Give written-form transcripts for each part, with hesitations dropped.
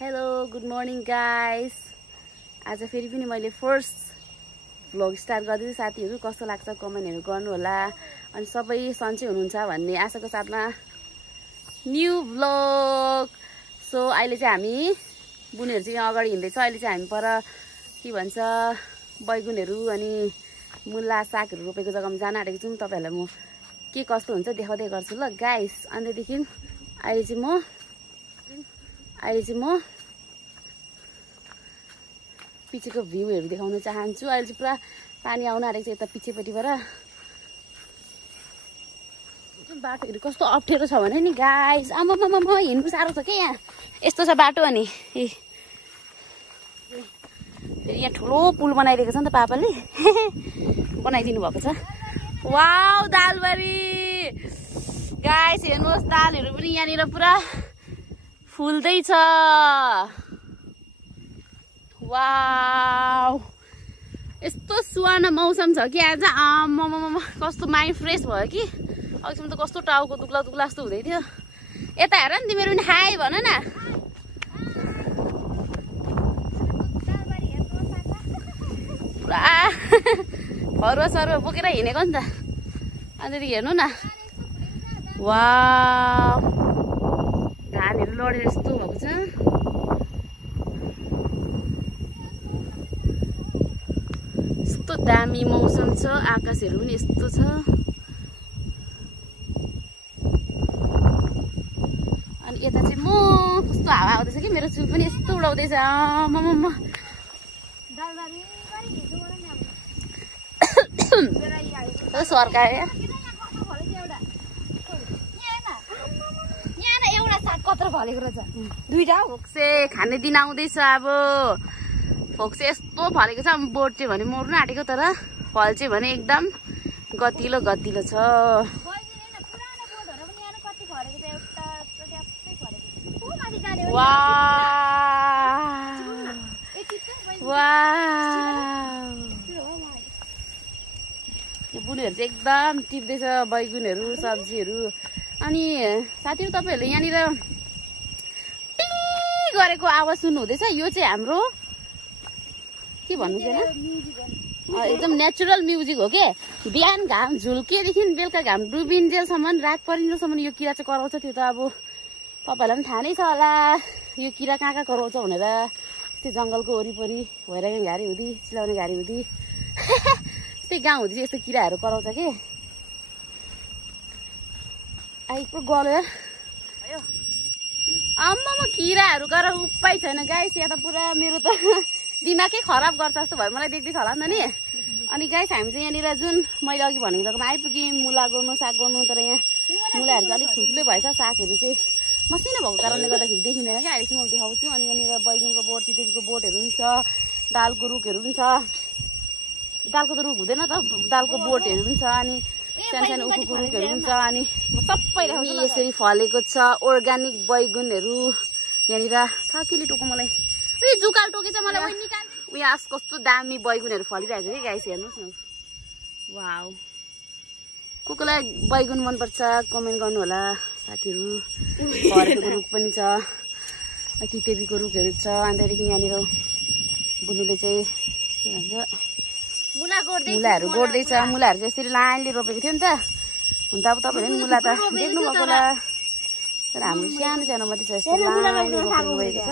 Hello good morning guys. आज फेरि पनि मैले फर्स्ट भ्लग स्टार्ट गर्दैछु। साथीहरू कस्तो लाग्छ कमेन्टहरू गर्नु होला। अनि सबै सन्चै हुनुहुन्छ भन्ने आशाको साथमा न्यू भ्लग। सो अहिले चाहिँ हामी बुनीहरू चाहिँ यहाँ अगाडि हिँड्दैछ। अहिले चाहिँ हामी पर के भन्छ बैगुनहरू अनि मुला सागहरू रोपेको जग्गामा जान आँटेको छौँ। तपाईँहरूलाई म के कस्तो हुन्छ देखाउँदै गर्छु ल गाइस। अन्तदेखि अहिले चाहिँ म पिछेको भ्यूहरू देखाउन चाहन्छु। अहिले चाहिँ पुरा पानी आउन आँटेको छ यता पिछेपट्टिबाट। बाटोहरू कस्तो अप्ठ्यारो छ भने नि गाइस, आमामामा हिँड्नु साह्रो छ क्या यहाँ। यस्तो छ बाटो। अनि फेरि यहाँ ठुलो पुल बनाइदिएको छ नि त पापाले बनाइदिनु भएको छ। वाउ दालबारी गाइस, हेर्नुहोस् दालहरू पनि यहाँनिर पुरा फुल्दैछ। वाउ यस्तो सुहाना मौसम छ कि आज। आमामामा कस्तो माइन्ड फ्रेस भयो कि। अघिसम्म त कस्तो टाउको दुख्ला दुख्ला जस्तो हुँदै थियो। यता हेर नि तिमीहरू पनि हाई भन न। पुरा फरुवा सरुवा बोकेर हिँडेको नि त। अन्त हेर्नु न, वाउ धानहरू लडेर यस्तो भएको छ। यस्तो दामी मौसम छ, आकाशहरू पनि यस्तो छ। अनि यता चाहिँ म कस्तो हावा आउँदैछ कि मेरो चुल पनि यस्तो उडाउँदैछ। आमामामा सरकार एउटा साग कत्रो फलेको रहेछ। दुईटा फोक्से खाने दिन आउँदैछ। अब फोक्से यस्तो फलेको छ। बोट चाहिँ भने मर्नु आँटेको, तर फल चाहिँ भने एकदम गतिलो गतिलो छ। बुढीहरू चाहिँ एकदम टिप्दैछ बैगुनहरू सब्जीहरू। अनि साथीहरू तपाईँहरूले यहाँनिर टी गरेको आवाज सुन्नु हुँदैछ। यो चाहिँ हाम्रो के भन्नु छैन, एकदम नेचुरल म्युजिक हो के। बिहान घाम झुल्किएदेखि बेलुका घाम डुबिन्जेलसम्म, रात परिन्जेलसम्म यो किरा चाहिँ कराउँछ। त्यो त अब तपाईँहरूलाई पनि थाहा नै छ होला यो किरा कहाँ कहाँ कराउँछ भनेर। यस्तै जङ्गलको वरिपरि भैरवी घारी हुँदी, चिलाउने घारी हुँदी, यस्तै गाउँ हुँदी चाहिँ यस्तो किराहरू कराउँछ के। आइको गल्यो भयो। आम्मामा किराहरू गरेर उपाय छैन गाइस। यहाँ त पुरा मेरो त दिमागै खराब गर्छ जस्तो भयो मलाई देख्दैछ होला नि त नि। अनि गाइस हामी चाहिँ यहाँनिर जुन मैले अघि भनेको जग्गामा आइपुग्यौँ मुला गर्नु साग गर्नु। तर यहाँ मुलाहरू चाहिँ अलिक ठुल्ठुलै भएछ, सागहरू चाहिँ मसिनो भएको कारणले गर्दाखेरि देखिँदैन क्या। अहिले चाहिँ म देखाउँछु। अनि यहाँनिर बैगुनको बोट, तितेरीको बोटहरू पनि छ, दालको रुखहरू पनि छ। दालको त रुख हुँदैन त, दालको बोटहरू पनि छ। अनि सानो सानो उखुको रुखहरू पनि छ। अनि सबैलाई यसरी फलेको छ अर्ग्यानिक बैगुनहरू यहाँनिर। थकिली टोको मलाई, उयो जुकाल टोकेछ मलाई। उयो आस कस्तो दामी बैगुनहरू फलिरहेछ कि गाइस, हेर्नुहोस् न। वाउ को कोलाई बैगुन मनपर्छ कमेन्ट गर्नु होला साथीहरू। फलेको रुख पनि छ, तितेरीको रुखहरू छ। अन्तदेखि यहाँनिर बुनुले चाहिँ के भन्छ मुलाहरू गोड्दैछ। मुलाहरू चाहिँ यसरी लाइनले रोपेको थियो नि त। हुन त अब तपाईँहरूले पनि मुला त देख्नुभएको होला, तर हाम्रो सानो सानो मात्रै छ, यस्तो लाइनले रोपेको भएको छ।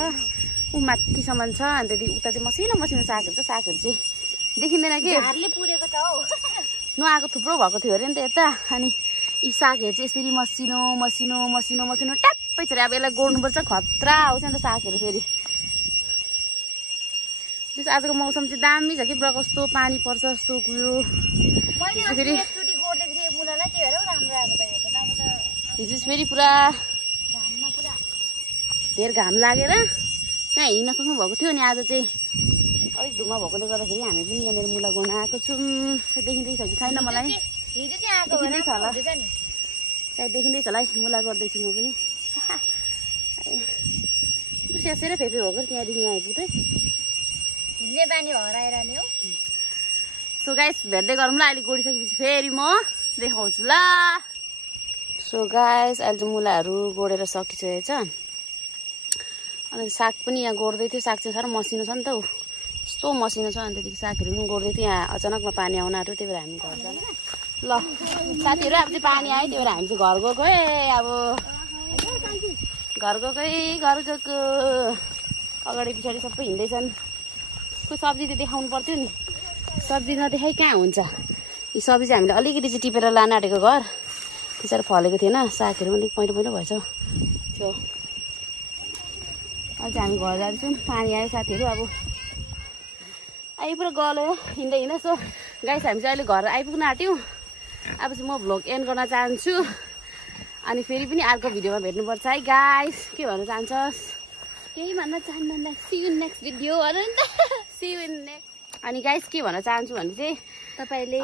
ऊ माथिसम्म छ। अन्तदेखि उता चाहिँ मसिनो मसिनो सागहरू छ। सागहरू चाहिँ देखिँदैन कि, नआएको थुप्रो भएको थियो अरे नि त यता। अनि यी सागहरू चाहिँ यसरी मसिनो मसिनो मसिनो मसिनो ट्याप्पै छ अरे। अब यसलाई गोड्नुपर्छ, खतरा आउँछ नि त सागहरू फेरि। त्यस आजको मौसम चाहिँ दामी छ कि, पुरा कस्तो पानी पर्छ जस्तो कुरो। फेरि हिजो फेरि पुरा धेर घाम लागेर कहाँ हिँड्न सक्नु भएको थियो। अनि आज चाहिँ अलिक धुम्म भएकोले गर्दाखेरि हामी पनि यहाँनिर मुला गर्नु आएको छौँ। देखिँदैछ कि छैन मलाई, देखिँदैछ होला, सायद देखिँदैछ होला है। मुला गर्दैछु म पनि। स्यासेर फेरि हो त्यहाँदेखि यहाँ आइपुग्दै हिँड्ने बानी हराएर नि हो। सो गाइस भेट्दै गरौँ ल। अहिले गोडिसकेपछि फेरि म देखाउँछु ल। सो गाइस अहिले चाहिँ मुलाहरू गोडेर सकिसकेको छ। अनि साग पनि यहाँ गोड्दै थियो। साग चाहिँ साह्रो मसिनो छ नि त, यस्तो मसिनो छ। अनि त्यतिकै सागहरू पनि गोड्दै थियो। यहाँ अचानकमा पानी आउन आँट्यो, त्यही भएर हामी घर जान। ल साथीहरू, अब चाहिँ पानी आयो, त्यही भएर हामी चाहिँ घर गएको है। अब घर गएको अगाडि पछाडि सबै हिँड्दैछन्। खोइ सब्जी त देखाउनु पर्थ्यो नि, सब्जी नदेखाइ कहाँ हुन्छ। यो सब्जी चाहिँ हामीले अलिकति चाहिँ टिपेर लान आँटेको घर, त्यसरी फलेको थिएन। सागहरू पनि पहिलो पहिलो भएछ त्यो। अझ हामी घर जाँदैछौँ, पानी आयो साथीहरू। अब आइपुग्यो गलो हिँड्दै हिँड्दै। सो गाइस, हामी चाहिँ अहिले घर आइपुग्न आँट्यौँ। अब चाहिँ म भ्लग एन्ड गर्न चाहन्छु। अनि फेरि पनि अर्को भिडियोमा भेट्नुपर्छ है गाइस। के भन्न चाहन्छस्? केही भन्न चाहन्न। See you next video. See you next. अनि गाइस के भन्न चाहन्छु भने चाहिँ तपाईँले